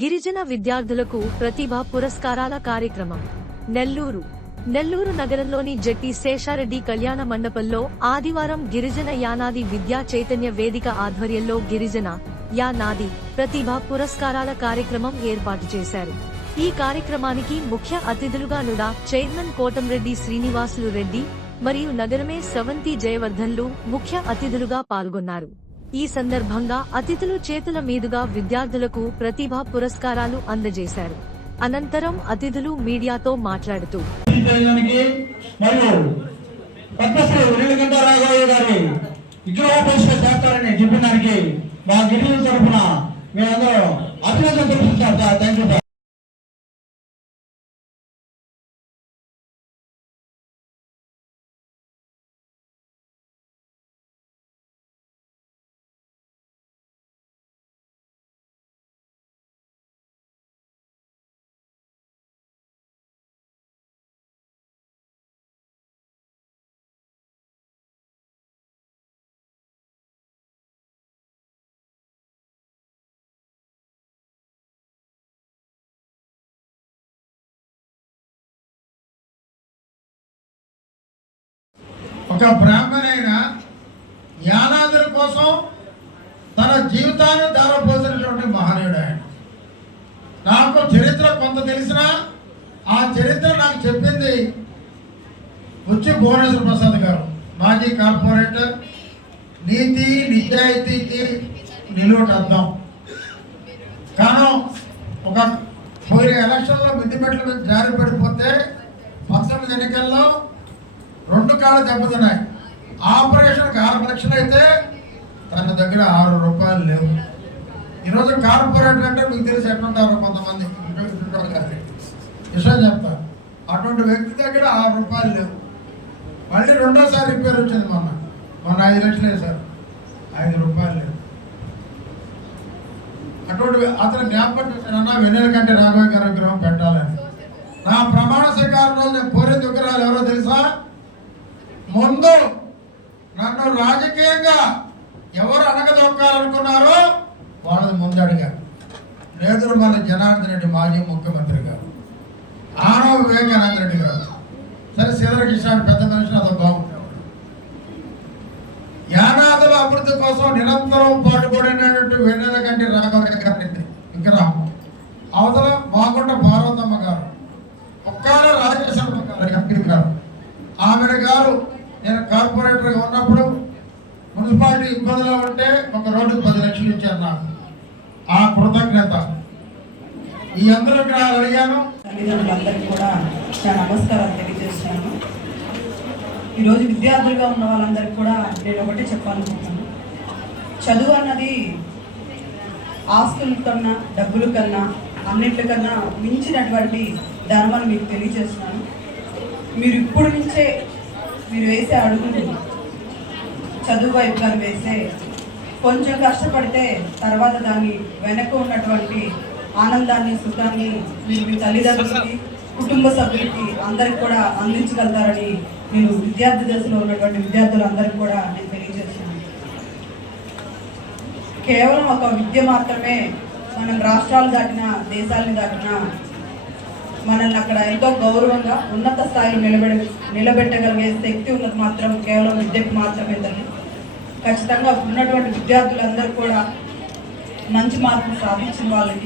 గిరిజన విద్యార్థులకు ప్రతిభా పురస్కారాల కార్యక్రమం. నెల్లూరు. నెల్లూరు నగరంలోని జట్టి శేషారెడ్డి కళ్యాణ మండపంలో ఆదివారం గిరిజన యానాది విద్యా చైతన్య వేదిక ఆధ్వర్యంలో గిరిజన యానాది ప్రతిభా పురస్కారాల కార్యక్రమం ఏర్పాటు చేశారు. ఈ కార్యక్రమానికి ముఖ్య అతిథులుగా నుడా చైర్మన్ కోటంరెడ్డి శ్రీనివాసులు రెడ్డి మరియు నగరమే సవంతి జయవర్ధన్లు ముఖ్య అతిథులుగా పాల్గొన్నారు. ఈ సందర్భంగా అతిథులు చేతుల మీదుగా విద్యార్థులకు ప్రతిభా పురస్కారాలు అందజేశారు. అనంతరం అతిథులు మీడియాతో మాట్లాడుతూ చేయడానికి మరియు మా గిరిజన తరఫున మేమందరం అభినందన తెలుపుతున్నాం. సార్. థ్యాంక్ యూ ఒక బ్రాహ్మణైన యానాదుల కోసం తన జీవితాన్ని ధారపోసినటువంటి మహనీయుడు ఆయన నాకు చరిత్ర కొంత తెలిసిన ఆ చరిత్ర నాకు చెప్పింది వచ్చి భువనేశ్వర ప్రసాద్ గారు మాజీ కార్పొరేటర్. నీతి నిజాయితీకి నిలువట అర్థం. కాను ఒక పోయిన ఎలక్షన్లో మిద్దిపెట్ల మీద జారి పడిపోతే పంతొమ్మిది ఎన్నికల్లో రెండు కాళ్ళు దెబ్బతిన్నాయి. ఆపరేషన్కి ఆరు లక్షలు అయితే తన దగ్గర ఆరు రూపాయలు లేవు. ఈరోజు కార్పొరేట్ అంటే మీకు తెలిసి ఎట్లుంటారు కొంతమంది? విషయం చెప్తా. అటువంటి వ్యక్తి దగ్గర ఆరు రూపాయలు లేవు. మళ్ళీ రెండోసారి రిపేర్ వచ్చింది మొన్న. మొన్న ఐదు లక్షలు వేశారు. ఐదు రూపాయలు లేవు. అటువంటి అతను జ్ఞాపకం చేశానన్నా వెన్నెల కంటే రాఘవ గారి విగ్రహం పెట్టాలని. నా ప్రమాణ స్వీకారం రోజు నేను కోరిన విగ్రహాలు ఎవరో తెలుసు ముందు నన్ను రాజకీయంగా ఎవరు అనగదొక్కాలనుకున్నారో వాళ్ళని ముందు అడిగారు లేదు మన జనార్దన్ రెడ్డి మాజీ ముఖ్యమంత్రి గారు ఆనవ వివేకానంద రెడ్డి గారు. సరే సీదరకృష్ణ పెద్ద మనిషి అదో బాగుండేవాడు యానాదుల అభివృద్ధి కోసం నిరంతరం పాటుపడినటువంటి వెన్నెల కంటి రాఘవరెడ్డి గారి విగ్రహం అవతల మాగుంట భారతమ్మ గారు ఒక్కాల రాజేశ్వరమ్మ గారు ఎంపీ గారు. ఆమె గారు నేను కార్పొరేటర్గా ఉన్నప్పుడు మున్సిపాలిటీ ఇబ్బందిలో ఉంటే ఒక రోడ్డుకు పది లక్షలు ఇచ్చాను నాకు. ఆ కృతజ్ఞత. ఈ అందరూ ఇక్కడ అడిగాను. తల్లిదండ్రులందరికీ కూడా చాలా నమస్కారాలు తెలియజేస్తున్నాను. ఈరోజు విద్యార్థులుగా ఉన్న వాళ్ళందరికీ కూడా నేను ఒకటే చెప్పాలనుకుంటున్నాను. చదువు అన్నది ఆస్తుల కన్నా డబ్బుల కన్నా అన్నింటికన్నా మించినటువంటి ధర్మాన్ని మీకు తెలియజేస్తున్నాను. మీరు ఇప్పుడు నుంచే మీరు వేసే అడుగులు చదువు వైపు కానీ వేసే కొంచెం కష్టపడితే తర్వాత దాన్ని వెనక ఉన్నటువంటి ఆనందాన్ని సుఖాన్ని మీరు మీ తల్లిదండ్రులకి కుటుంబ సభ్యులకి అందరికి కూడా అందించగలుగుతారని నేను విద్యార్థి దశలో ఉన్నటువంటి విద్యార్థులందరికీ కూడా నేను తెలియజేస్తున్నాను. కేవలం ఒక విద్య మాత్రమే మనం రాష్ట్రాలు దాటిన దేశాలను దాటిన మనల్ని అక్కడ ఎంతో గౌరవంగా ఉన్నత స్థాయిలో నిలబెడ నిలబెట్టగలిగే శక్తి ఉన్నది మాత్రం కేవలం విద్యకు మాత్రమే తల్లి. ఖచ్చితంగా ఉన్నటువంటి విద్యార్థులందరూ కూడా మంచి మార్కులు సాధించిన వాళ్ళకి